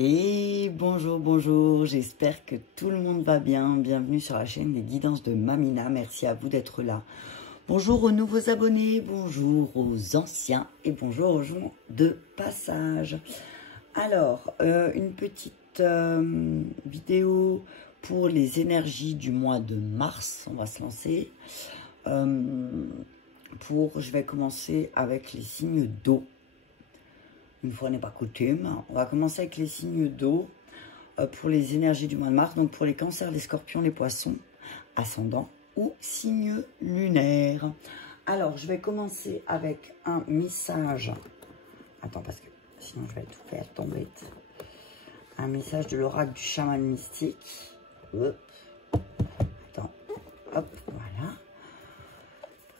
Et bonjour, bonjour, j'espère que tout le monde va bien. Bienvenue sur la chaîne des guidances de Mamina, merci à vous d'être là. Bonjour aux nouveaux abonnés, bonjour aux anciens et bonjour aux gens de passage. Alors, une petite vidéo pour les énergies du mois de mars, on va se lancer. Je vais commencer avec les signes d'eau. Une fois n'est pas coutume, on va commencer avec les signes d'eau pour les énergies du mois de mars. Donc pour les cancers, les scorpions, les poissons, ascendants ou signes lunaires. Alors je vais commencer avec un message. Attends parce que sinon je vais tout faire tomber. Un message de l'oracle du chaman mystique. Hop. Attends, hop, voilà.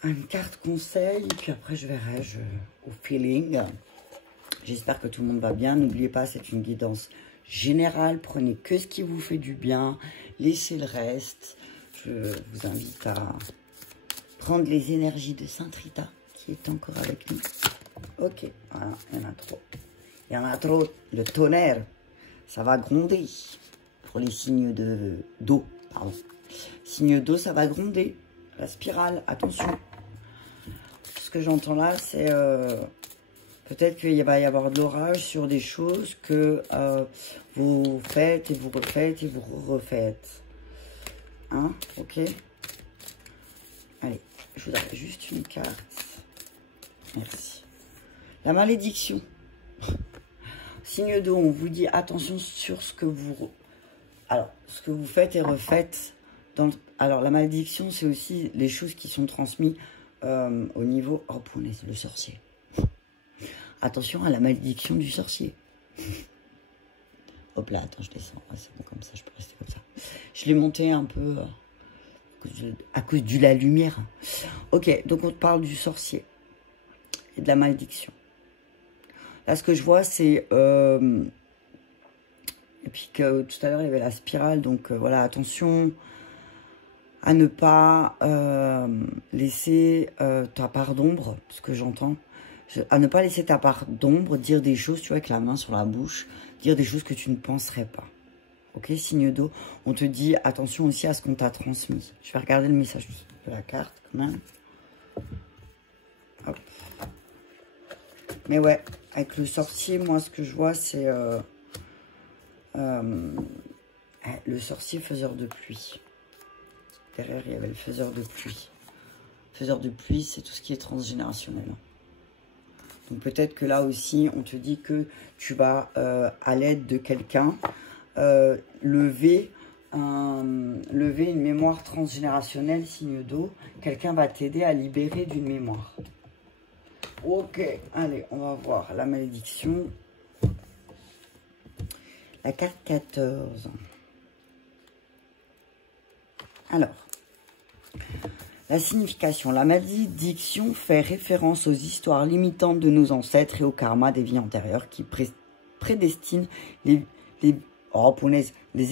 Une carte conseil et puis après je verrai au feeling. J'espère que tout le monde va bien. N'oubliez pas, c'est une guidance générale. Prenez que ce qui vous fait du bien. Laissez le reste. Je vous invite à prendre les énergies de Sainte Rita, qui est encore avec nous. Ok, voilà, il y en a trop. Il y en a trop. Le tonnerre, ça va gronder. Pour les signes d'eau, pardon. Signes d'eau, ça va gronder. La spirale, attention. Ce que j'entends là, c'est... peut-être qu'il va y avoir de l'orage sur des choses que vous faites et vous refaites et vous refaites. Hein? Ok? Allez, je voudrais juste une carte. Merci. La malédiction. Signe d'eau, on vous dit attention sur ce que vous... Alors, ce que vous faites et refaites. Alors, la malédiction, c'est aussi les choses qui sont transmises au niveau... Oh, punaise, le sorcier. Attention à la malédiction du sorcier. Hop là, attends, je descends. Ouais, c'est bon comme ça, je peux rester comme ça. Je l'ai monté un peu à cause de la lumière. Ok, donc on parle du sorcier et de la malédiction. Là, ce que je vois, c'est... et puis que tout à l'heure, il y avait la spirale. Donc voilà, attention à ne pas laisser ta part d'ombre, ce que j'entends. À ne pas laisser ta part d'ombre dire des choses, tu vois, avec la main sur la bouche, dire des choses que tu ne penserais pas. Ok, signe d'eau. On te dit attention aussi à ce qu'on t'a transmis. Je vais regarder le message de la carte quand même. Hop. Mais ouais, avec le sorcier, moi, ce que je vois, c'est le sorcier faiseur de pluie. Derrière, il y avait le faiseur de pluie. Faiseur de pluie, c'est tout ce qui est transgénérationnel. Donc peut-être que là aussi, on te dit que tu vas, à l'aide de quelqu'un, lever une mémoire transgénérationnelle, signe d'eau. Quelqu'un va t'aider à libérer d'une mémoire. Ok, allez, on va voir la malédiction. La carte 14. Alors. La signification. La malédiction fait référence aux histoires limitantes de nos ancêtres et au karma des vies antérieures qui prédestinent les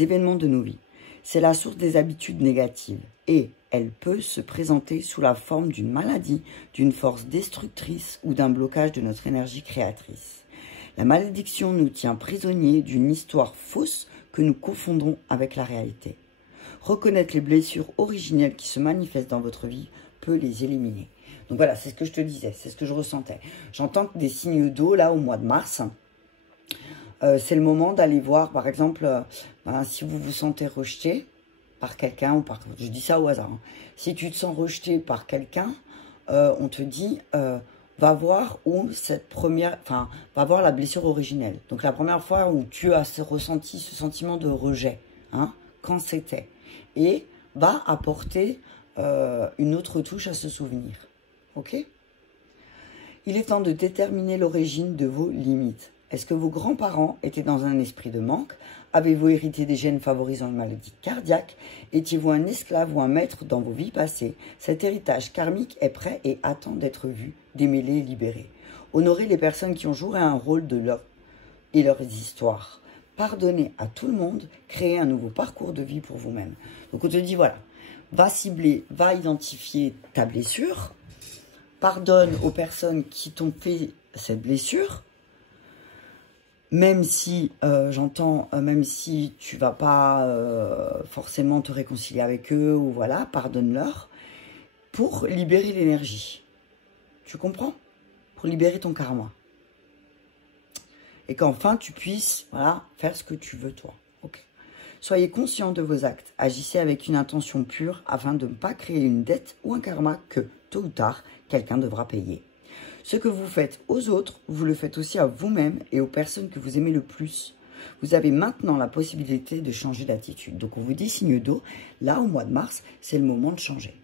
événements de nos vies. C'est la source des habitudes négatives et elle peut se présenter sous la forme d'une maladie, d'une force destructrice ou d'un blocage de notre énergie créatrice. La malédiction nous tient prisonniers d'une histoire fausse que nous confondons avec la réalité. Reconnaître les blessures originelles qui se manifestent dans votre vie peut les éliminer. Donc voilà, c'est ce que je te disais, c'est ce que je ressentais. J'entends que des signes d'eau, là, au mois de mars, c'est le moment d'aller voir, par exemple, si vous vous sentez rejeté par quelqu'un, ou par, je dis ça au hasard, hein. Si tu te sens rejeté par quelqu'un, on te dit, va voir où cette première, va voir la blessure originelle. Donc la première fois où tu as ressenti ce sentiment de rejet, hein, quand c'était. Et va apporter une autre touche à ce souvenir. Ok? Il est temps de déterminer l'origine de vos limites. Est-ce que vos grands-parents étaient dans un esprit de manque? Avez-vous hérité des gènes favorisant une maladie cardiaque? Étiez-vous un esclave ou un maître dans vos vies passées? Cet héritage karmique est prêt et attend d'être vu, démêlé et libéré. Honorez les personnes qui ont joué un rôle de leurs histoires. Pardonnez à tout le monde, créez un nouveau parcours de vie pour vous-même. Donc on te dit, voilà, va cibler, va identifier ta blessure, pardonne aux personnes qui t'ont fait cette blessure, même si, j'entends, même si tu vas pas forcément te réconcilier avec eux, ou voilà, pardonne-leur, pour libérer l'énergie. Tu comprends? Pour libérer ton karma. Et qu'enfin, tu puisses, voilà, faire ce que tu veux, toi. Ok. Soyez conscient de vos actes. Agissez avec une intention pure afin de ne pas créer une dette ou un karma que, tôt ou tard, quelqu'un devra payer. Ce que vous faites aux autres, vous le faites aussi à vous-même et aux personnes que vous aimez le plus. Vous avez maintenant la possibilité de changer d'attitude. Donc, on vous dit, signe d'eau, là, au mois de mars, c'est le moment de changer.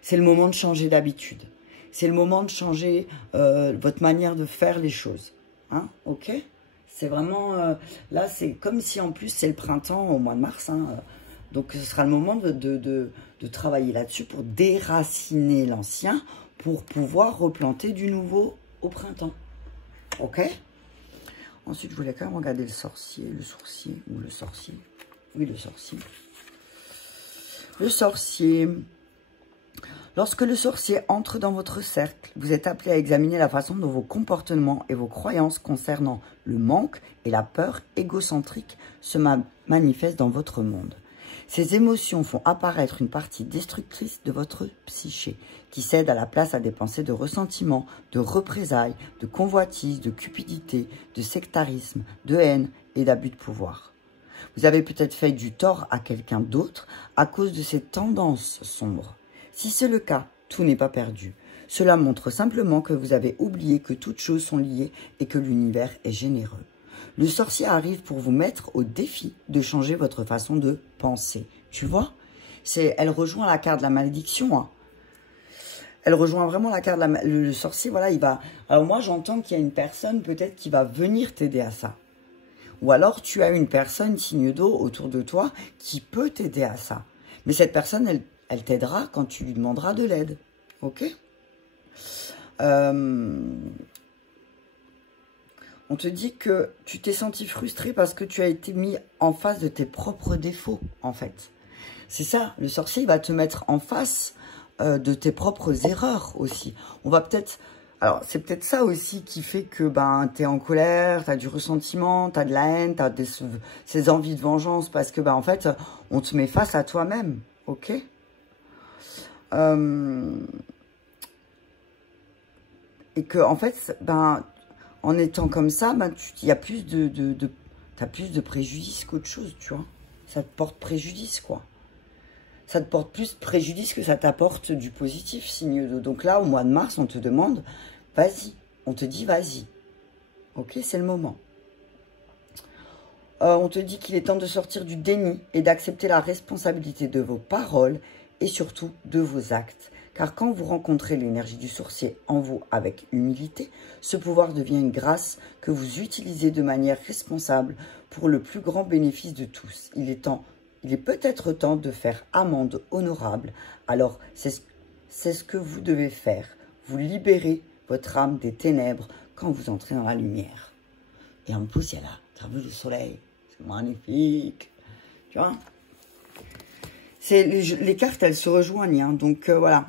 C'est le moment de changer d'habitude. C'est le moment de changer votre manière de faire les choses. Hein, ok? C'est vraiment... là, c'est comme si, en plus, c'est le printemps au mois de mars. Hein, donc, ce sera le moment de travailler là-dessus pour déraciner l'ancien, pour pouvoir replanter du nouveau au printemps. Ok? Ensuite, je voulais quand même regarder le sorcier, le sourcier, ou le sorcier. Oui, le sorcier. Le sorcier. Lorsque le sorcier entre dans votre cercle, vous êtes appelé à examiner la façon dont vos comportements et vos croyances concernant le manque et la peur égocentrique se manifestent dans votre monde. Ces émotions font apparaître une partie destructrice de votre psyché, qui cède à la place à des pensées de ressentiment, de représailles, de convoitise, de cupidité, de sectarisme, de haine et d'abus de pouvoir. Vous avez peut-être fait du tort à quelqu'un d'autre à cause de ces tendances sombres. Si c'est le cas, tout n'est pas perdu. Cela montre simplement que vous avez oublié que toutes choses sont liées et que l'univers est généreux. Le sorcier arrive pour vous mettre au défi de changer votre façon de penser. Tu vois? Elle rejoint la carte de la malédiction. Hein. Elle rejoint vraiment la carte de le sorcier, voilà, il va... Alors moi, j'entends qu'il y a une personne peut-être qui va venir t'aider à ça. Ou alors, tu as une personne, signe d'eau, autour de toi qui peut t'aider à ça. Mais cette personne, elle t'aidera quand tu lui demanderas de l'aide. Ok? On te dit que tu t'es senti frustré parce que tu as été mis en face de tes propres défauts, en fait. C'est ça, le sorcier, il va te mettre en face de tes propres erreurs aussi. On va peut-être... Alors, c'est peut-être ça aussi qui fait que tu es en colère, tu as du ressentiment, tu as de la haine, tu as ces envies de vengeance parce que, en fait, on te met face à toi-même, ok? Et que, en fait, en étant comme ça, il y a plus t'as plus de préjudice qu'autre chose, tu vois. Ça te porte préjudice, quoi. Ça te porte plus préjudice que ça t'apporte du positif, signe d'eau. Donc là, au mois de mars, on te demande, vas-y. On te dit, vas-y. Ok, c'est le moment. On te dit qu'il est temps de sortir du déni et d'accepter la responsabilité de vos paroles et surtout de vos actes. Car quand vous rencontrez l'énergie du sorcier en vous avec humilité, ce pouvoir devient une grâce que vous utilisez de manière responsable pour le plus grand bénéfice de tous. Il est peut-être temps de faire amende honorable. Alors, c'est ce que vous devez faire. Vous libérez votre âme des ténèbres quand vous entrez dans la lumière. Et en plus, il y a là, travail du soleil. C'est magnifique. Tu vois? Les cartes, elles se rejoignent. Hein, donc, voilà.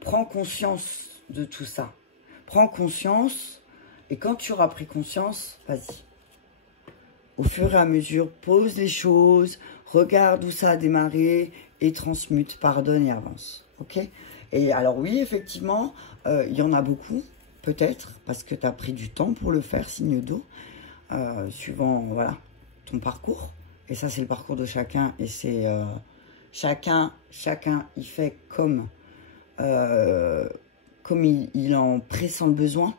Prends conscience de tout ça. Prends conscience. Et quand tu auras pris conscience, vas-y. Au fur et à mesure, pose les choses, regarde où ça a démarré et transmute, pardonne et avance. Ok? Et alors oui, effectivement, il y en a beaucoup, peut-être, parce que tu as pris du temps pour le faire, signe d'eau, suivant voilà, ton parcours. Et ça, c'est le parcours de chacun. Et c'est chacun, il fait comme il en pressent le besoin.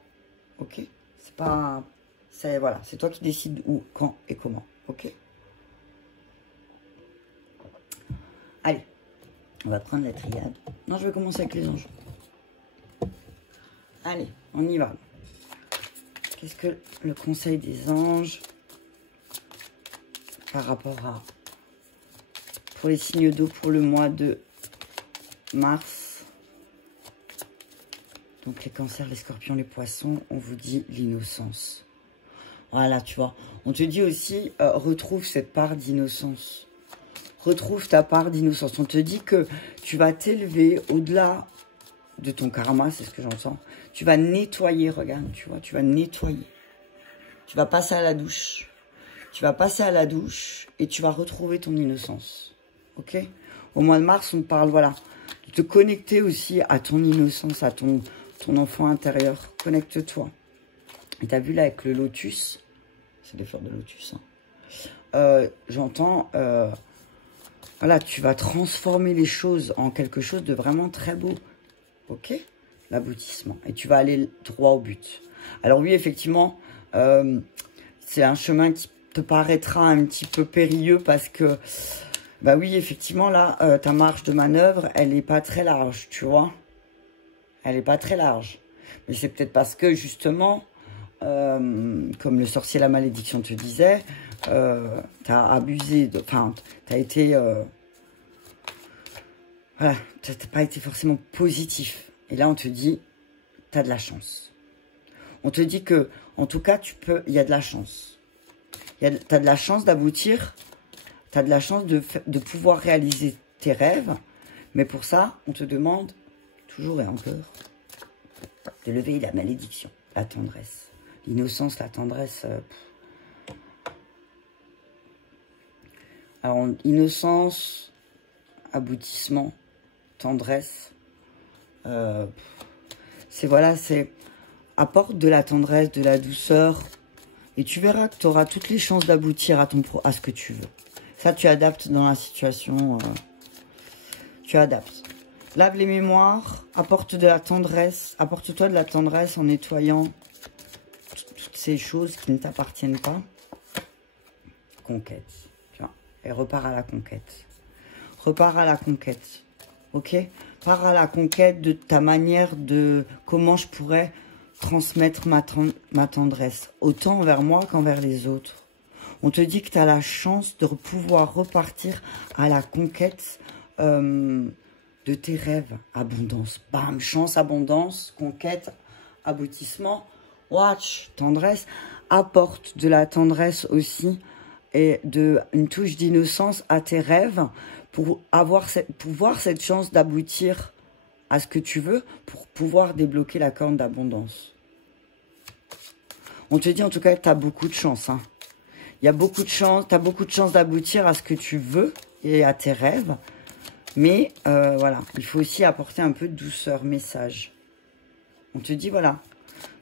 Ok? C'est pas... Voilà, c'est toi qui décides où, quand et comment. Ok? Allez, on va prendre la triade. Non, je vais commencer avec les anges. Allez, on y va. Qu'est-ce que le conseil des anges par rapport à... pour les signes d'eau pour le mois de mars? Donc les cancers, les scorpions, les poissons, on vous dit l'innocence. Voilà, tu vois. On te dit aussi, retrouve cette part d'innocence. Retrouve ta part d'innocence. On te dit que tu vas t'élever au-delà de ton karma, c'est ce que j'entends. Tu vas nettoyer, regarde, tu vois, tu vas nettoyer. Tu vas passer à la douche. Tu vas passer à la douche et tu vas retrouver ton innocence. Ok? Au mois de mars, on parle, voilà, de te connecter aussi à ton innocence, à ton enfant intérieur. Connecte-toi. Et t'as vu là avec le lotus, c'est des fleurs de lotus, hein. J'entends, voilà, tu vas transformer les choses en quelque chose de vraiment très beau. Ok? L'aboutissement. Et tu vas aller droit au but. Alors oui, effectivement, c'est un chemin qui te paraîtra un petit peu périlleux parce que, bah oui, effectivement, là, ta marge de manœuvre, elle n'est pas très large, tu vois. Elle n'est pas très large. Mais c'est peut-être parce que, justement, comme le sorcier la malédiction te disait, tu as abusé, enfin, tu as été, voilà, tu n'as pas été forcément positif. Et là, on te dit, tu as de la chance. On te dit que, en tout cas, il y a de la chance. Tu as de la chance d'aboutir, tu as de la chance de pouvoir réaliser tes rêves. Mais pour ça, on te demande, toujours et encore, de lever la malédiction, la tendresse. L'innocence, la tendresse. Alors, innocence, aboutissement, tendresse. C'est voilà, c'est apporte de la tendresse, de la douceur. Et tu verras que tu auras toutes les chances d'aboutir à ce que tu veux. Ça, tu adaptes dans la situation. Tu adaptes. Lave les mémoires, apporte de la tendresse. Apporte-toi de la tendresse en nettoyant toutes ces choses qui ne t'appartiennent pas. Conquête. Tu vois. Et repars à la conquête. Repars à la conquête. Ok? Pars à la conquête de ta manière de... Comment je pourrais transmettre ma tendresse. Autant envers moi qu'envers les autres. On te dit que tu as la chance de pouvoir repartir à la conquête de tes rêves. Abondance. Bam, chance, abondance, conquête, aboutissement. Watch, tendresse. Apporte de la tendresse aussi et une touche d'innocence à tes rêves pour voir cette chance d'aboutir à ce que tu veux pour pouvoir débloquer la corne d'abondance. On te dit en tout cas que tu as beaucoup de chance. Hein. Il y a beaucoup de chance, tu as beaucoup de chance d'aboutir à ce que tu veux et à tes rêves. Mais voilà, il faut aussi apporter un peu de douceur, message. On te dit voilà,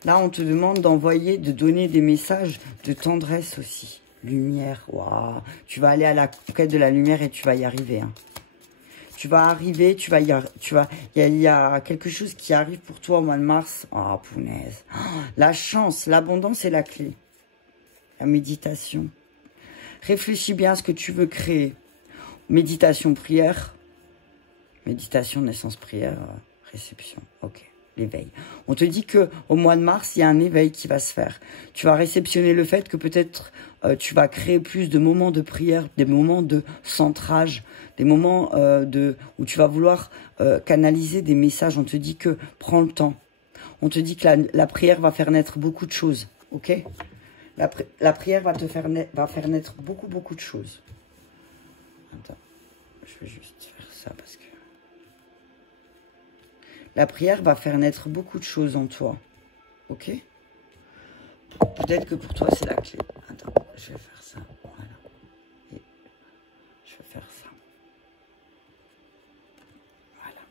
là on te demande de donner des messages de tendresse aussi. Lumière, waouh, tu vas aller à la conquête de la lumière et tu vas y arriver. Hein. Tu vas arriver, il y a quelque chose qui arrive pour toi au mois de mars. Oh, punaise. Oh, la chance, l'abondance est la clé. La méditation. Réfléchis bien à ce que tu veux créer. Méditation, prière. Méditation, naissance, prière, réception. Ok, l'éveil. On te dit que au mois de mars, il y a un éveil qui va se faire. Tu vas réceptionner le fait que peut-être tu vas créer plus de moments de prière, des moments de centrage, des moments où tu vas vouloir canaliser des messages. On te dit que prends le temps. On te dit que la prière va faire naître beaucoup de choses. Ok? La prière va faire naître beaucoup de choses. Attends, je vais juste faire ça parce que... La prière va faire naître beaucoup de choses en toi. Ok? Peut-être que pour toi, c'est la clé. Attends, je vais faire ça. Voilà. Et je vais faire ça. Voilà.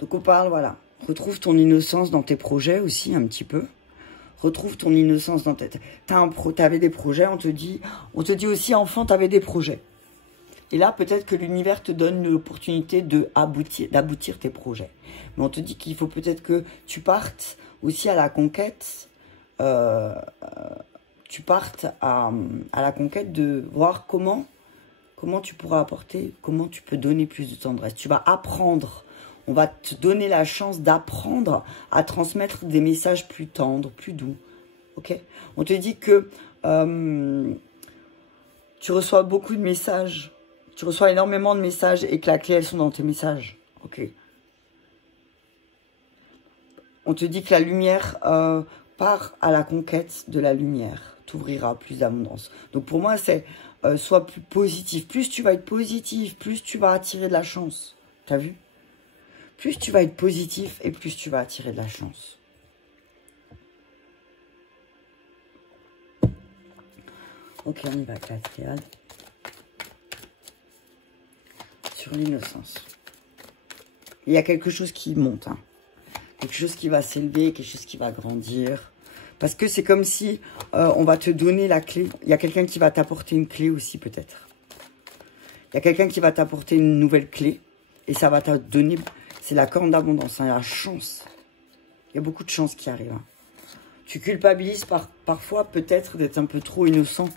Donc, on parle, voilà. Retrouve ton innocence dans tes projets aussi, un petit peu. Retrouve ton innocence dans tes... T'avais des projets, on te dit aussi, enfant, t'avais des projets. Et là, peut-être que l'univers te donne l'opportunité d'aboutir tes projets. Mais on te dit qu'il faut peut-être que tu partes aussi à la conquête. Tu partes à la conquête de voir comment tu pourras apporter, comment tu peux donner plus de tendresse. Tu vas apprendre. On va te donner la chance d'apprendre à transmettre des messages plus tendres, plus doux. Ok? On te dit que tu reçois beaucoup de messages. Tu reçois énormément de messages et que la clé, elles sont dans tes messages. Ok. On te dit que la lumière part à la conquête de la lumière. T'ouvriras plus d'abondance. Donc pour moi, c'est sois plus positif. Plus tu vas être positif, plus tu vas attirer de la chance. T'as vu? Plus tu vas être positif et plus tu vas attirer de la chance. Ok, on y va, 4 triades. Sur l'innocence. Il y a quelque chose qui monte. Hein. Quelque chose qui va s'élever, quelque chose qui va grandir. Parce que c'est comme si on va te donner la clé. Il y a quelqu'un qui va t'apporter une clé aussi peut-être. Il y a quelqu'un qui va t'apporter une nouvelle clé. Et ça va te donner... C'est la corne d'abondance. Hein, il y a la chance. Il y a beaucoup de chance qui arrive. Hein. Tu culpabilises parfois peut-être d'être un peu trop innocent.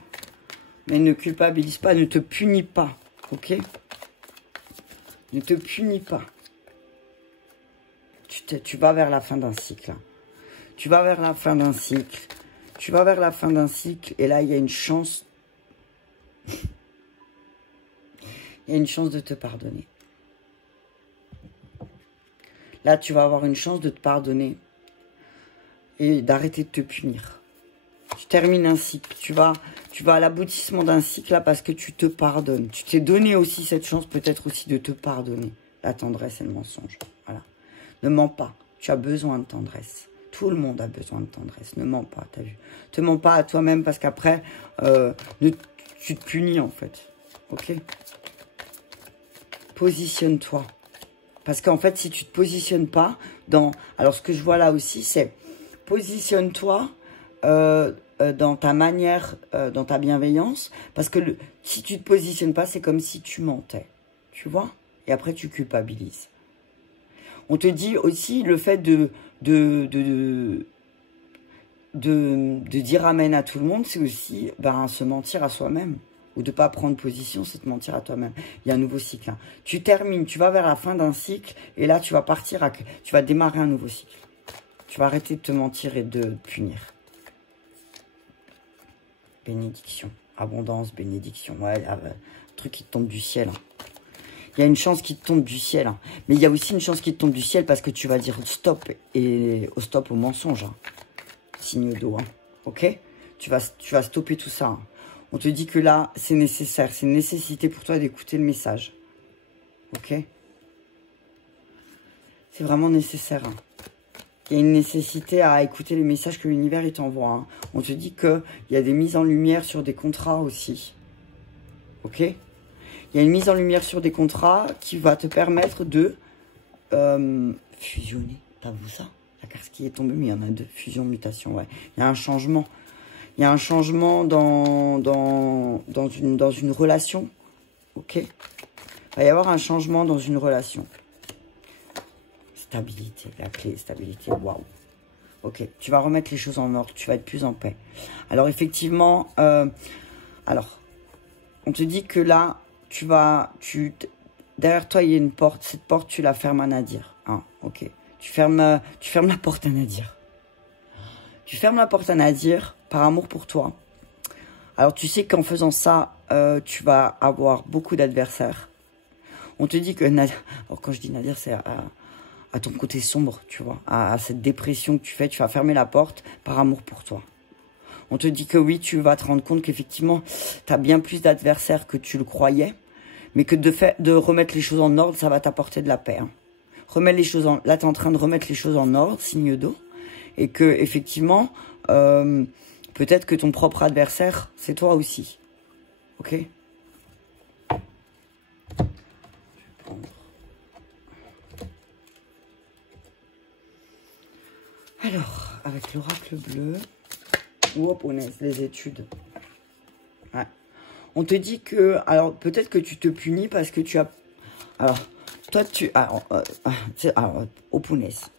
Mais ne culpabilise pas, ne te punis pas. Ok? Ne te punis pas. Tu vas vers la fin d'un cycle. Hein. Tu vas vers la fin d'un cycle. Tu vas vers la fin d'un cycle. Et là, il y a une chance. Il y a une chance de te pardonner. Là, tu vas avoir une chance de te pardonner. Et d'arrêter de te punir. Tu termines un cycle. Tu vas à l'aboutissement d'un cycle là parce que tu te pardonnes. Tu t'es donné aussi cette chance peut-être aussi de te pardonner. La tendresse et le mensonge. Voilà. Ne mens pas. Tu as besoin de tendresse. Tout le monde a besoin de tendresse. Ne mens pas, t'as vu. Te mens pas à toi-même parce qu'après, tu te punis en fait. Ok? Positionne-toi. Parce qu'en fait, si tu te positionnes pas dans... Alors, ce que je vois là aussi, c'est... Positionne-toi dans ta manière, dans ta bienveillance. Parce que si tu ne te positionnes pas, c'est comme si tu mentais. Tu vois? Et après, tu culpabilises. On te dit aussi le fait de dire amen à tout le monde, c'est aussi se mentir à soi-même. Ou de ne pas prendre position, c'est te mentir à toi-même. Il y a un nouveau cycle. Hein. Tu termines, tu vas vers la fin d'un cycle. Et là, tu vas partir, tu vas démarrer un nouveau cycle. Tu vas arrêter de te mentir et de te punir. Bénédiction. Abondance, bénédiction. Ouais, truc qui te tombe du ciel. Hein. Il y a une chance qui te tombe du ciel. Hein. Mais il y a aussi une chance qui te tombe du ciel parce que tu vas dire stop. Et stop au mensonge. Hein. Signe d'eau. Hein. Ok? Tu vas stopper tout ça. Hein. On te dit que là, c'est nécessaire. C'est une nécessité pour toi d'écouter le message. Ok? C'est vraiment nécessaire. Hein. Il y a une nécessité à écouter les messages que l'univers t'envoie. Hein. On te dit qu'il y a des mises en lumière sur des contrats aussi. Ok? Il y a une mise en lumière sur des contrats qui va te permettre de fusionner. T'as vu ça? La carte qui est tombée, mais il y en a deux. Fusion, mutation, ouais. Il y a un changement. Il y a un changement dans une relation. Ok? Il va y avoir un changement dans une relation. Stabilité, la clé, stabilité, waouh. Ok, tu vas remettre les choses en ordre, tu vas être plus en paix. Alors effectivement, on te dit que là, derrière toi, il y a une porte. Cette porte, tu la fermes à Nadir. Hein, ok, tu fermes la porte à Nadir. Tu fermes la porte à Nadir par amour pour toi. Alors tu sais qu'en faisant ça, tu vas avoir beaucoup d'adversaires. On te dit que Nadir, alors quand je dis Nadir, c'est à ton côté sombre, tu vois, à cette dépression que tu fais, tu vas fermer la porte par amour pour toi. On te dit que oui, tu vas te rendre compte qu'effectivement, tu as bien plus d'adversaires que tu le croyais, mais que de remettre les choses en ordre, ça va t'apporter de la paix. Hein. Là, tu es en train de remettre les choses en ordre, signe d'eau, et que effectivement, peut-être que ton propre adversaire, c'est toi aussi. Ok ? Alors, avec l'oracle bleu, oh punaise, les études. Ouais. On te dit que, alors peut-être que tu te punis parce que tu as, alors, toi oh punaise.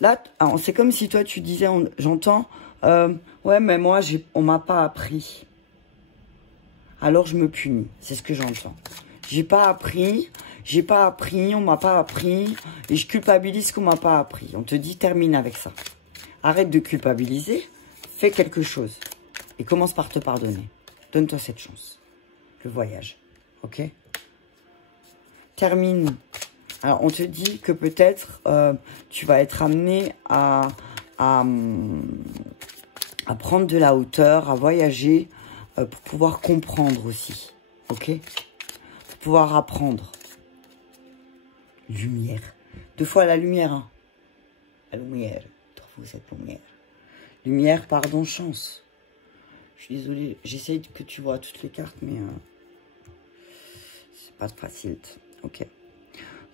Là, c'est comme si toi tu disais, j'entends, ouais mais moi on m'a pas appris. Alors je me punis, c'est ce que j'entends. J'ai pas appris, on m'a pas appris, et je culpabilise qu'on m'a pas appris. On te dit, termine avec ça. Arrête de culpabiliser, fais quelque chose. Et commence par te pardonner. Donne-toi cette chance. Le voyage, ok? Termine. Alors, on te dit que peut-être, tu vas être amené à prendre de la hauteur, à voyager, pour pouvoir comprendre aussi, ok? Pouvoir apprendre. Lumière. 2 fois la lumière. Hein. La lumière. Trouve cette lumière. Lumière, pardon, chance. suis désolée. J'essaye que tu vois toutes les cartes, mais c'est pas facile. Ok.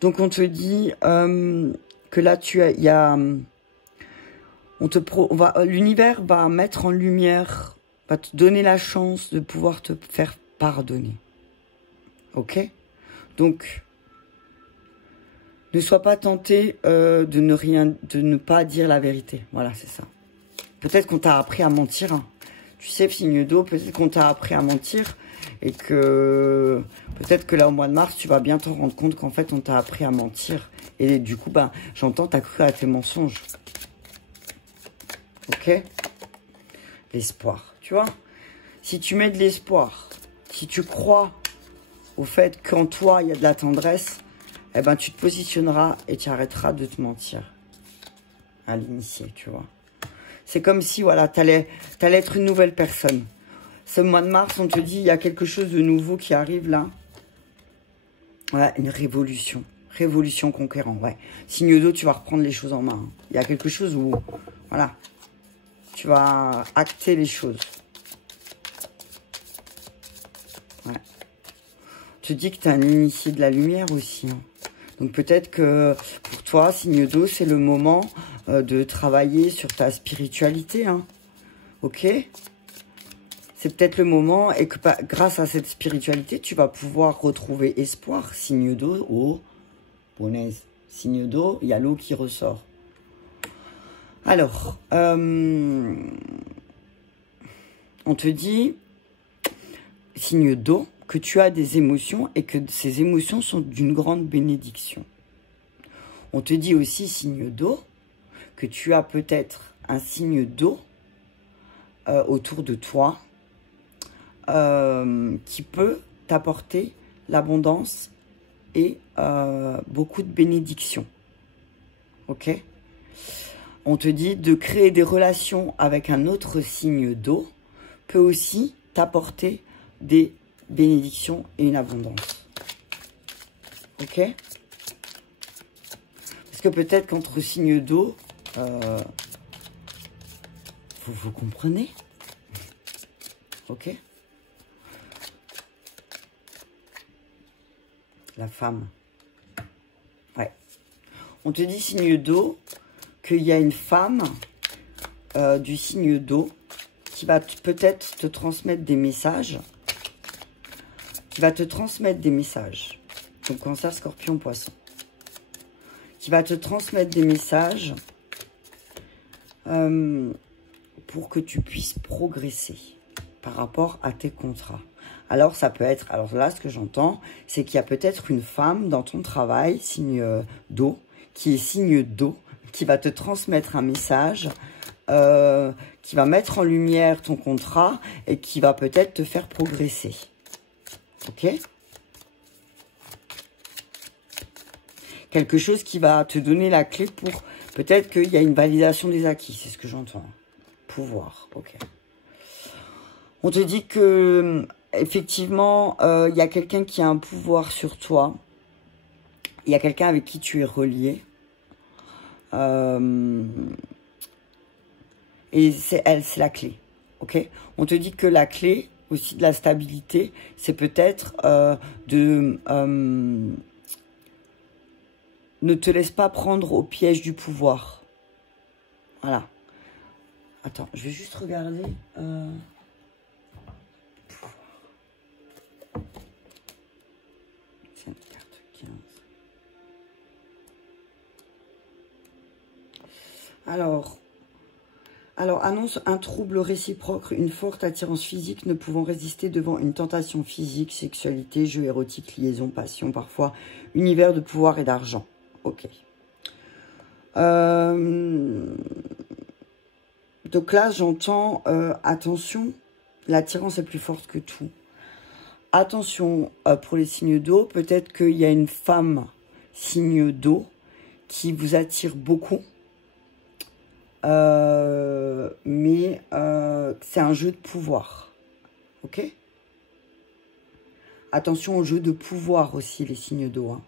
Donc, on te dit que là, il y a... l'univers va mettre en lumière, va te donner la chance de pouvoir te faire pardonner. Ok? Donc, ne sois pas tenté de ne pas dire la vérité. Voilà, c'est ça. Peut-être qu'on t'a appris à mentir. Hein. Tu sais, signe d'eau, peut-être qu'on t'a appris à mentir et que peut-être que là, au mois de mars, tu vas bien te rendre compte qu'en fait, on t'a appris à mentir. Et du coup, ben, j'entends, t'as cru à tes mensonges. Ok? L'espoir, tu vois? Si tu mets de l'espoir, si tu crois au fait qu'en toi, il y a de la tendresse, eh ben, tu te positionneras et tu arrêteras de te mentir à l'initié, tu vois. C'est comme si, voilà, t'allais être une nouvelle personne. Ce mois de mars, on te dit, il y a quelque chose de nouveau qui arrive là. Voilà, une révolution. Révolution conquérant, ouais. Signe d'eau, tu vas reprendre les choses en main. Hein. Il y a quelque chose où, voilà, tu vas acter les choses. Ouais. Tu dis que tu es un initié de la lumière aussi. Hein. Donc peut-être que pour toi, signe d'eau, c'est le moment de travailler sur ta spiritualité. Hein. Ok? C'est peut-être le moment et que grâce à cette spiritualité, tu vas pouvoir retrouver espoir. Signe d'eau, oh, punaise. Signe d'eau, il y a l'eau qui ressort. Alors, on te dit, signe d'eau, que tu as des émotions et que ces émotions sont d'une grande bénédiction. On te dit aussi, signe d'eau, que tu as peut-être un signe d'eau autour de toi qui peut t'apporter l'abondance et beaucoup de bénédictions. Ok? On te dit de créer des relations avec un autre signe d'eau peut aussi t'apporter des bénédictions et une abondance. Ok? Parce que peut-être qu'entre signes d'eau, vous comprenez? Ok? La femme. Ouais. On te dit signe d'eau qu'il y a une femme du signe d'eau qui va peut-être te transmettre des messages. Qui va te transmettre des messages. Donc Cancer, Scorpion, Poisson. Qui va te transmettre des messages pour que tu puisses progresser par rapport à tes contrats. Alors, ça peut être... Alors là, ce que j'entends, c'est qu'il y a peut-être une femme dans ton travail, signe d'eau, qui est signe d'eau, qui va te transmettre un message, qui va mettre en lumière ton contrat et qui va peut-être te faire progresser. Ok? Quelque chose qui va te donner la clé pour... Peut-être qu'il y a une validation des acquis, c'est ce que j'entends. Pouvoir, ok. On te dit que... Effectivement, il y a quelqu'un qui a un pouvoir sur toi. Il y a quelqu'un avec qui tu es relié. Et c'est la clé. Ok? On te dit que la clé aussi de la stabilité, c'est peut-être ne te laisse pas prendre au piège du pouvoir. Voilà. Attends, je vais juste regarder... Carte 15. Alors, annonce un trouble réciproque, une forte attirance physique ne pouvant résister devant une tentation physique, sexualité, jeu érotique, liaison, passion, parfois univers de pouvoir et d'argent. Ok. Donc là, j'entends, attention, l'attirance est plus forte que tout. Attention pour les signes d'eau, peut-être qu'il y a une femme signe d'eau qui vous attire beaucoup. Mais c'est un jeu de pouvoir. Ok? Attention au jeu de pouvoir aussi, les signes d'eau. Hein.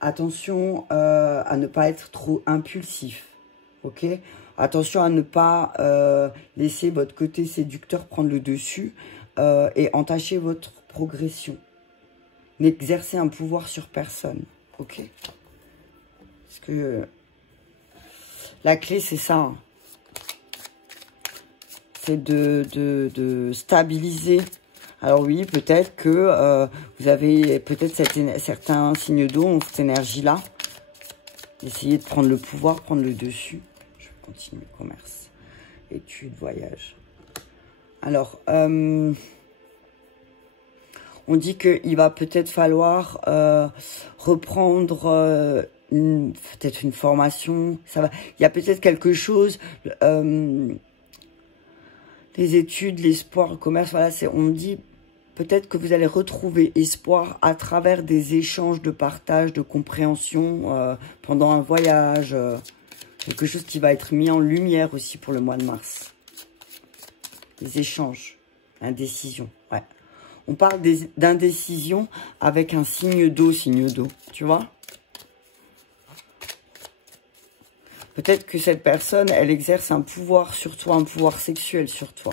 Attention à ne pas être trop impulsif. Ok? Attention à ne pas laisser votre côté séducteur prendre le dessus et entacher votre progression. N'exercez un pouvoir sur personne, ok? Parce que la clé, c'est ça. Hein. C'est de stabiliser. Alors oui, peut-être que vous avez peut-être certains signes d'eau ont cette énergie-là. Essayez de prendre le pouvoir, prendre le dessus. Je vais continuer le commerce, études, voyage. Alors, on dit qu'il va peut-être falloir reprendre peut-être une formation. Ça va. Il y a peut-être quelque chose. Les études, l'espoir, le commerce, voilà, on me dit peut-être que vous allez retrouver espoir à travers des échanges de partage, de compréhension pendant un voyage. Quelque chose qui va être mis en lumière aussi pour le mois de mars. Les échanges, l'indécision, ouais. On parle d'indécision avec un signe d'eau, tu vois. Peut-être que cette personne, elle exerce un pouvoir sur toi, un pouvoir sexuel sur toi.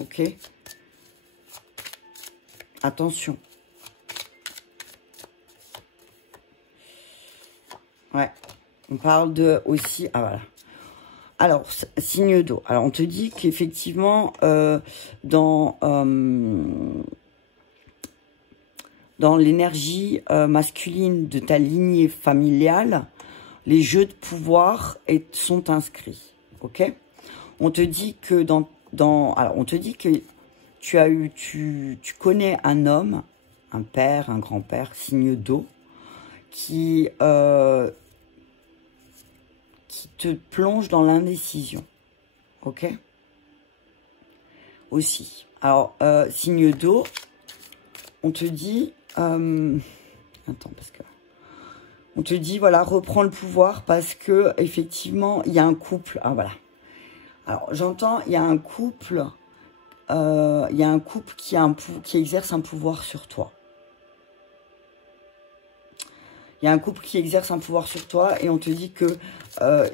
Ok? Attention. Ouais. On parle de aussi... Ah, voilà. Alors, signe d'eau. Alors, on te dit qu'effectivement, dans l'énergie masculine de ta lignée familiale, les jeux de pouvoir sont inscrits, ok? On te dit que alors on te dit que tu connais un homme, un père, un grand-père, signe d'eau, qui te plonge dans l'indécision, ok? Aussi. Alors signe d'eau, on te dit, attends parce que on te dit, voilà, reprends le pouvoir parce que effectivement, il y a un couple. Ah, voilà. Alors, j'entends, il y a un couple qui exerce un pouvoir sur toi. Il y a un couple qui exerce un pouvoir sur toi et on te dit que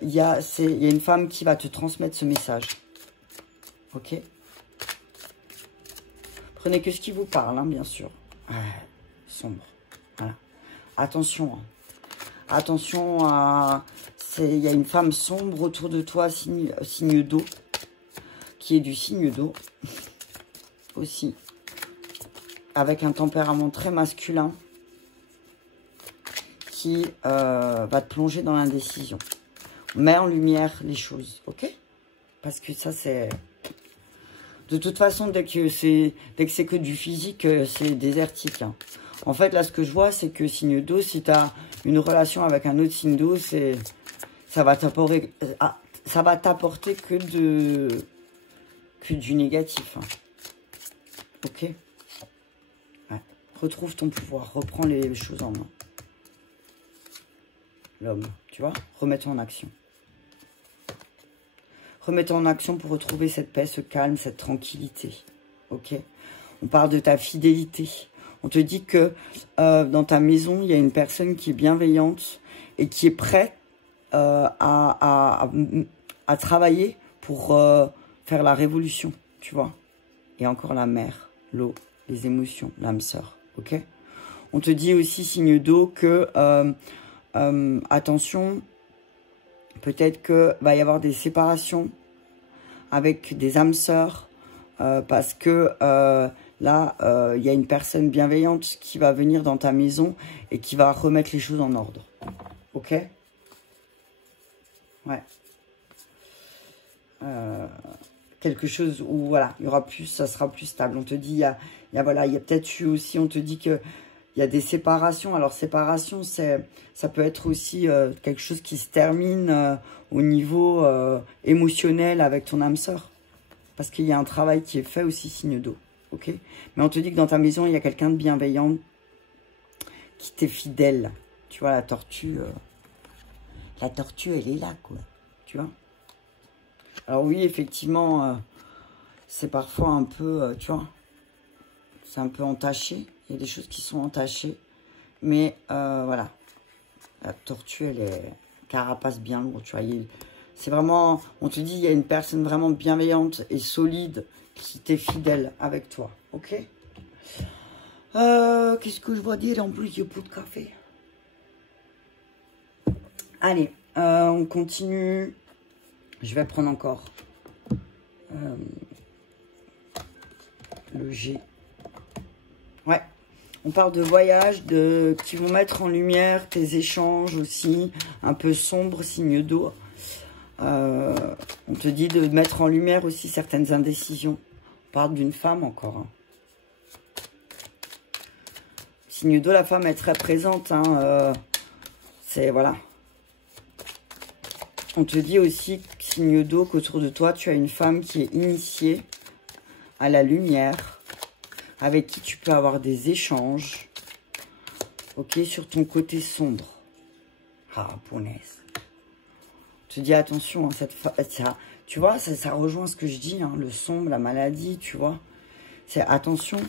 il y a une femme qui va te transmettre ce message. Ok? Prenez que ce qui vous parle, hein, bien sûr. Sombre. Voilà. Attention, hein. Attention, il y a une femme sombre autour de toi, signe d'eau, qui est du signe d'eau aussi, avec un tempérament très masculin qui va te plonger dans l'indécision. Mets en lumière les choses, ok? Parce que ça, c'est... De toute façon, dès que c'est que du physique, c'est désertique, hein. En fait, là, ce que je vois, c'est que signe d'eau, si tu as une relation avec un autre signe d'eau, ça va t'apporter que du négatif, hein. Ok? Ouais. Retrouve ton pouvoir, reprends les choses en main. L'homme, tu vois? Remets-toi en action. Remets-toi en action pour retrouver cette paix, ce calme, cette tranquillité. Ok? On parle de ta fidélité. On te dit que dans ta maison, il y a une personne qui est bienveillante et qui est prête à travailler pour faire la révolution, tu vois. Et encore la mer, l'eau, les émotions, l'âme sœur, ok? On te dit aussi, signe d'eau, que attention, peut-être que va y avoir des séparations avec des âmes sœurs parce que... là, il y a une personne bienveillante qui va venir dans ta maison et qui va remettre les choses en ordre. Ok? Ouais. Quelque chose où, voilà, il y aura plus, ça sera plus stable. On te dit, voilà, il y a peut-être eu aussi, on te dit que il y a des séparations. Alors, séparation, ça peut être aussi quelque chose qui se termine au niveau émotionnel avec ton âme sœur. Parce qu'il y a un travail qui est fait aussi, signe d'eau. Ok, mais on te dit que dans ta maison, il y a quelqu'un de bienveillant qui t'est fidèle. Tu vois, la tortue, elle est là, quoi. Tu vois. Alors oui, effectivement, c'est parfois un peu, tu vois, c'est un peu entaché. Il y a des choses qui sont entachées. Mais voilà, la tortue, elle est carapace bien lourde, tu vois. C'est vraiment, on te dit, il y a une personne vraiment bienveillante et solide qui t'est fidèle avec toi, ok? Qu'est-ce que je dois dire? En plus, il n'y a plus de café. Allez, on continue. Je vais prendre encore le G. Ouais, on parle de voyages qui vont mettre en lumière tes échanges aussi, un peu sombres, signe d'eau. On te dit de mettre en lumière aussi certaines indécisions. On parle d'une femme encore. Hein. Signe d'eau, la femme est très présente. Hein, c'est, voilà. On te dit aussi, signe d'eau, qu'autour de toi, tu as une femme qui est initiée à la lumière, avec qui tu peux avoir des échanges, ok, sur ton côté sombre. Ah, punaise. On te dis attention, hein, ça, tu vois, ça rejoint ce que je dis, hein, le sombre, la maladie, tu vois. C'est attention,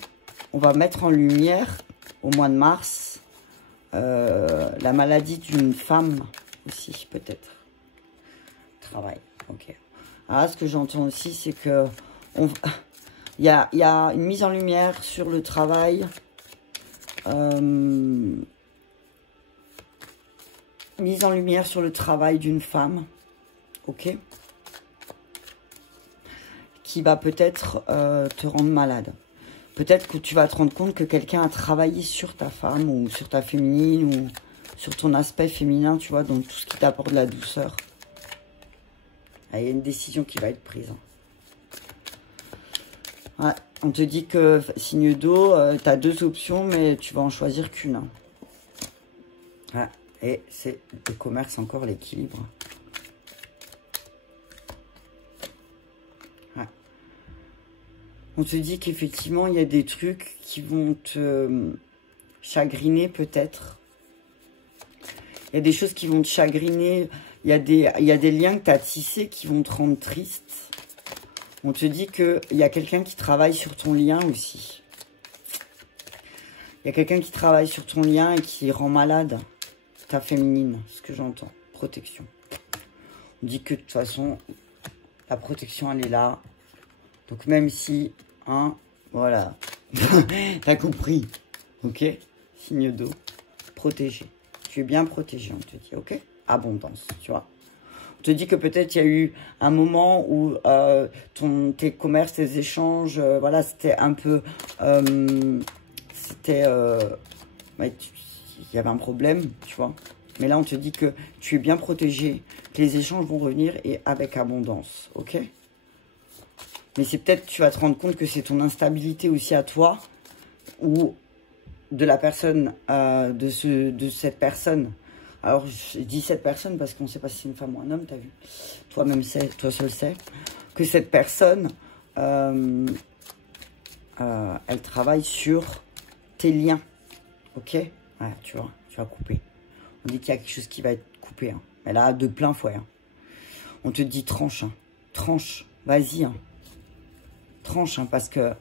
on va mettre en lumière, au mois de mars, la maladie d'une femme aussi, peut-être. Travail, ok. Alors, ce que j'entends aussi, c'est que il y a une mise en lumière sur le travail. Mise en lumière sur le travail d'une femme, ok, qui va peut-être te rendre malade. Peut-être que tu vas te rendre compte que quelqu'un a travaillé sur ta femme ou sur ta féminine ou sur ton aspect féminin, tu vois, donc tout ce qui t'apporte de la douceur. Il y a une décision qui va être prise. Ouais, on te dit que, signe d'eau, tu as deux options, mais tu vas en choisir qu'une. Hein. Ouais, et c'est le commerce encore, l'équilibre. Ouais. On te dit qu'effectivement, il y a des trucs qui vont te chagriner peut-être. Il y a des choses qui vont te chagriner. Il y a des liens que tu as tissés qui vont te rendre triste. On te dit qu'il y a quelqu'un qui travaille sur ton lien aussi. Il y a quelqu'un qui travaille sur ton lien et qui rend malade ta féminine, ce que j'entends. Protection. On dit que de toute façon, la protection, elle est là. Donc même si, hein, voilà. T'as compris. Ok? Signe d'eau. Protégé. Tu es bien protégé, on te dit, ok? Abondance, tu vois. On te dit que peut-être il y a eu un moment où tes commerces, tes échanges, voilà, c'était un peu... il y avait un problème, tu vois. Mais là, on te dit que tu es bien protégé, que les échanges vont revenir et avec abondance, ok? Mais c'est peut-être, tu vas te rendre compte que c'est ton instabilité aussi à toi ou de la personne, de cette personne. Alors, je dis cette personne parce qu'on ne sait pas si c'est une femme ou un homme, t'as vu? Toi-même sais, toi seul sais, que cette personne, elle travaille sur tes liens, ok? Ouais, tu vois, tu vas couper. On dit qu'il y a quelque chose qui va être coupé, hein. Mais là, de plein fouet, hein. On te dit tranche, hein. Tranche, vas-y, hein. Tranche, hein, parce que...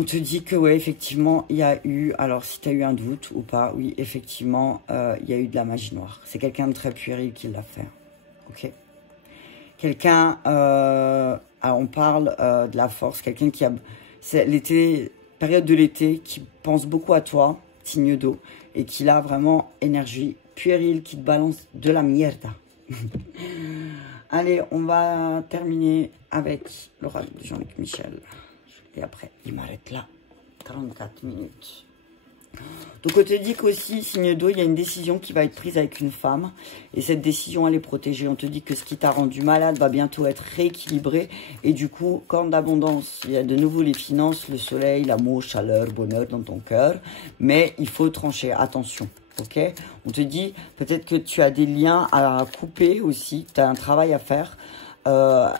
On te dit que, ouais, effectivement, il y a eu... Alors, si tu as eu un doute ou pas, oui, effectivement, il y a eu de la magie noire. C'est quelqu'un de très puéril qui l'a fait. Ok? Quelqu'un... on parle de la force. Quelqu'un qui a... C'est l'été, période de l'été, qui pense beaucoup à toi, signe d'eau, et qui a vraiment énergie puérile, qui te balance de la mierda. Allez, on va terminer avec l'oracle de Jean-Luc Michel. Et après, il m'arrête là. 44 minutes. Donc, on te dit qu'aussi, signe d'eau, il y a une décision qui va être prise avec une femme. Et cette décision, elle est protégée. On te dit que ce qui t'a rendu malade va bientôt être rééquilibré. Et du coup, corne d'abondance. Il y a de nouveau les finances, le soleil, l'amour, chaleur, bonheur dans ton cœur. Mais il faut trancher. Attention. Ok? On te dit peut-être que tu as des liens à couper aussi. Tu as un travail à faire.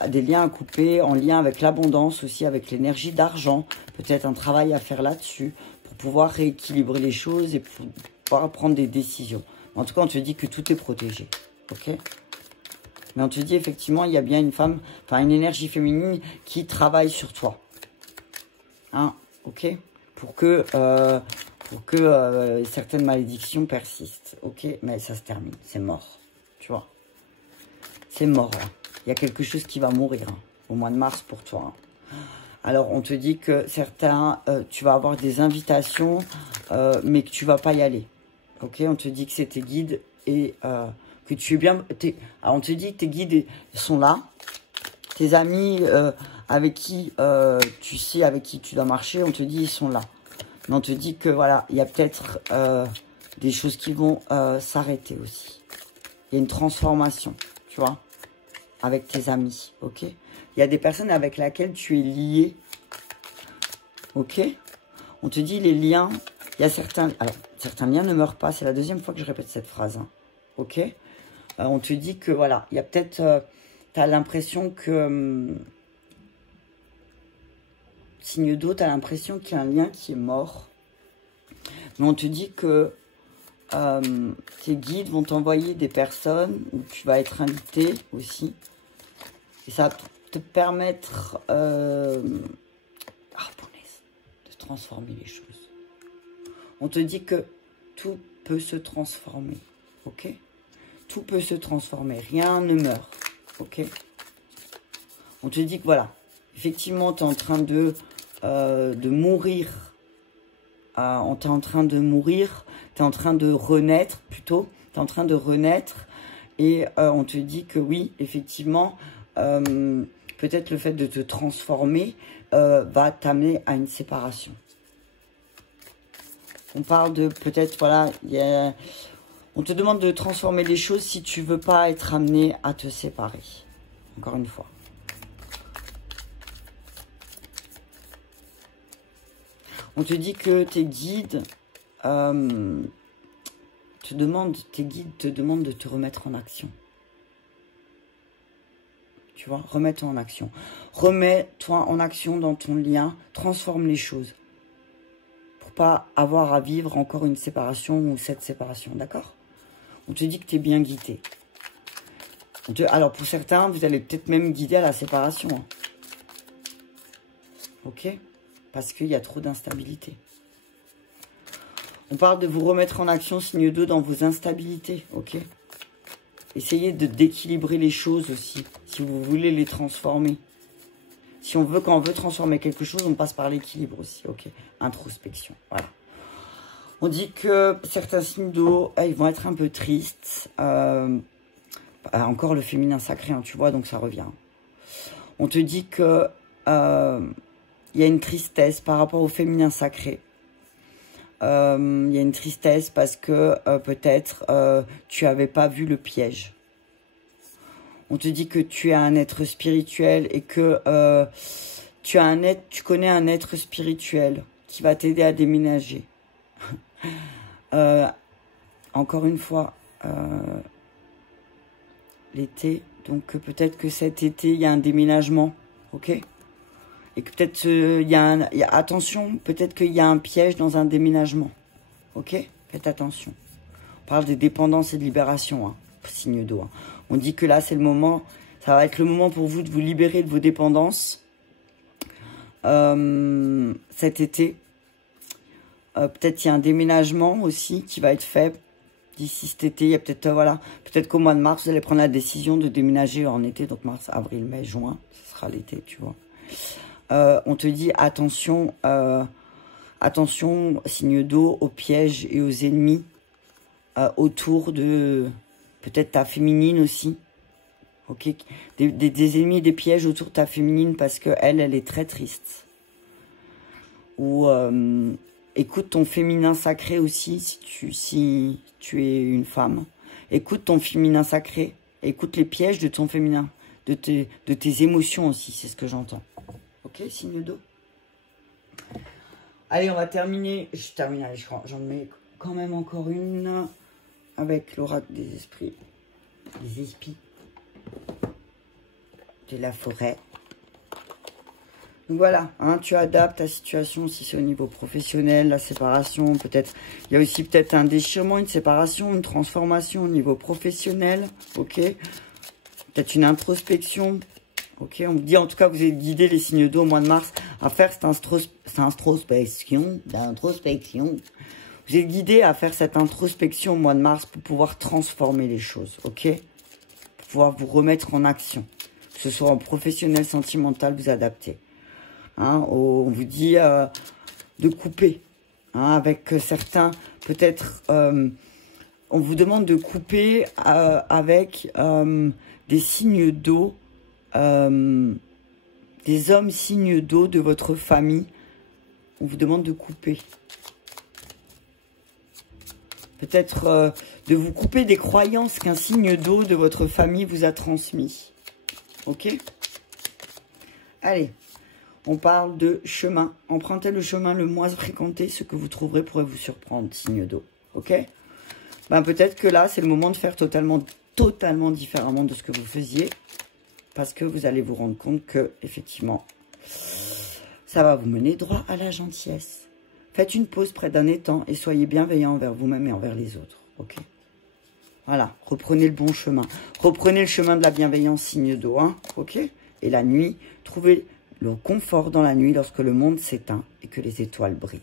Des liens à couper en lien avec l'abondance aussi, avec l'énergie d'argent, peut-être un travail à faire là-dessus pour pouvoir rééquilibrer les choses et pour pouvoir prendre des décisions. En tout cas, on te dit que tout est protégé, ok? Mais on te dit effectivement, il y a bien une femme, enfin une énergie féminine qui travaille sur toi, hein, ok? Pour que certaines malédictions persistent, ok? Mais ça se termine, c'est mort, tu vois? C'est mort, là. Il y a quelque chose qui va mourir hein, au mois de mars pour toi. Hein. Alors, on te dit que certains, tu vas avoir des invitations, mais que tu vas pas y aller. Ok, on te dit que c'est tes guides et que tu es bien... Alors, on te dit que tes guides sont là. Tes amis avec qui, tu sais avec qui tu dois marcher, on te dit ils sont là. Mais on te dit que voilà, il y a peut-être des choses qui vont s'arrêter aussi. Il y a une transformation, tu vois, avec tes amis, ok? Il y a des personnes avec lesquelles tu es lié, ok? On te dit les liens, il y a certains... Alors, certains liens ne meurent pas, c'est la deuxième fois que je répète cette phrase, hein, ok? On te dit que voilà, il y a peut-être... tu as l'impression que... signe d'eau, tu as l'impression qu'il y a un lien qui est mort. Mais on te dit que tes guides vont t'envoyer des personnes où tu vas être invité aussi. Et ça va te permettre de transformer les choses. On te dit que tout peut se transformer. Ok? Tout peut se transformer. Rien ne meurt. Ok? On te dit que voilà. Effectivement, tu es en train de mourir. Tu es en train de mourir. Tu es en train de renaître plutôt. Tu es en train de renaître. Et on te dit que oui, effectivement, peut-être le fait de te transformer va t'amener à une séparation. On parle de peut-être, voilà, on te demande de transformer les choses si tu veux pas être amené à te séparer. Encore une fois. On te dit que tes guides te demandent de te remettre en action. Tu vois, remets-toi en action. Remets-toi en action dans ton lien. Transforme les choses. Pour pas avoir à vivre encore une séparation ou cette séparation. D'accord? On te dit que tu es bien guidé. Alors, pour certains, vous allez peut-être même guider à la séparation. Hein. Ok? Parce qu'il y a trop d'instabilité. On parle de vous remettre en action, signe 2, dans vos instabilités. Ok? Essayez d'équilibrer les choses aussi, si vous voulez les transformer. Quand on veut transformer quelque chose, on passe par l'équilibre aussi, ok? Introspection, voilà. On dit que certains signes d'eau, ils vont être un peu tristes. Encore le féminin sacré, hein, tu vois, donc ça revient. On te dit que il y a une tristesse par rapport au féminin sacré. Il y a une tristesse parce que peut-être tu n'avais pas vu le piège. On te dit que tu es un être spirituel et que tu connais un être spirituel qui va t'aider à déménager. Encore une fois, l'été, donc peut-être que cet été, il y a un déménagement, ok? Et que peut-être, attention, peut-être qu'il y a un piège dans un déménagement, ok? Faites attention. On parle de dépendance et de libération, hein, signe d'eau. Hein. On dit que là, c'est le moment, ça va être le moment pour vous de vous libérer de vos dépendances cet été. Peut-être il y a un déménagement aussi qui va être fait d'ici cet été. Il y a peut-être, voilà, peut-être qu'au mois de mars, vous allez prendre la décision de déménager en été. Donc mars, avril, mai, juin, ce sera l'été, tu vois. On te dit attention, attention, signe d'eau, aux pièges et aux ennemis autour de peut-être ta féminine aussi. Ok, des ennemis et des pièges autour de ta féminine parce que elle est très triste. Ou écoute ton féminin sacré aussi si tu es une femme. Écoute ton féminin sacré. Écoute les pièges de ton féminin, de tes émotions aussi, c'est ce que j'entends. Ok, signe d'eau. Allez, on va terminer. Je termine, allez, j'en mets quand même encore une avec l'oracle des esprits. Les esprits de la forêt. Donc voilà, hein, tu adaptes ta situation si c'est au niveau professionnel, la séparation, peut-être. Il y a aussi peut-être un déchirement, une séparation, une transformation au niveau professionnel, ok. Peut-être une introspection, ok. On me dit en tout cas, vous êtes guidé les signes d'eau au mois de mars à faire cette introspection. Vous êtes guidé à faire cette introspection au mois de mars pour pouvoir transformer les choses, ok. pouvoir vous remettre en action. Que ce soit en professionnel, sentimental, vous adaptez. Hein, on vous dit de couper. Hein, avec certains, peut-être, on vous demande de couper avec des signes d'eau, des hommes signes d'eau de votre famille. On vous demande de couper. Peut-être de vous couper des croyances qu'un signe d'eau de votre famille vous a transmis. Ok? Allez, on parle de chemin. Empruntez le chemin le moins fréquenté. Ce que vous trouverez pourrait vous surprendre, signe d'eau. Ok? Ben, peut-être que là, c'est le moment de faire totalement différemment de ce que vous faisiez. Parce que vous allez vous rendre compte que, effectivement, ça va vous mener droit à la gentillesse. Faites une pause près d'un étang et soyez bienveillant envers vous-même et envers les autres. Ok? Voilà, reprenez le bon chemin. Reprenez le chemin de la bienveillance, signe d'eau. Hein, ok? Et la nuit, trouvez le confort dans la nuit lorsque le monde s'éteint et que les étoiles brillent.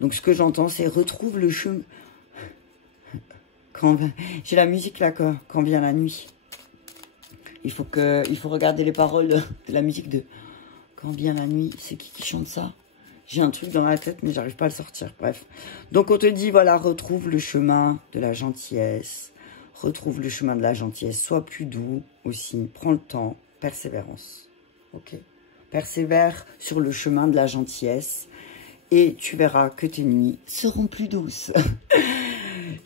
Donc, ce que j'entends, c'est retrouve le chemin. J'ai la musique là, quand vient la nuit. Il faut regarder les paroles de la musique de Quand vient la nuit. C'est qui chante ça? J'ai un truc dans la tête, mais j'arrive pas à le sortir. Bref. Donc, on te dit, voilà, retrouve le chemin de la gentillesse. Retrouve le chemin de la gentillesse. Sois plus doux aussi. Prends le temps. Persévérance. Ok? Persévère sur le chemin de la gentillesse. Et tu verras que tes nuits seront plus douces.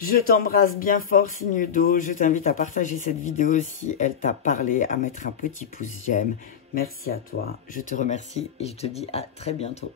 Je t'embrasse bien fort, signe d'eau. Je t'invite à partager cette vidéo si elle t'a parlé, à mettre un petit pouce j'aime. Merci à toi. Je te remercie et je te dis à très bientôt.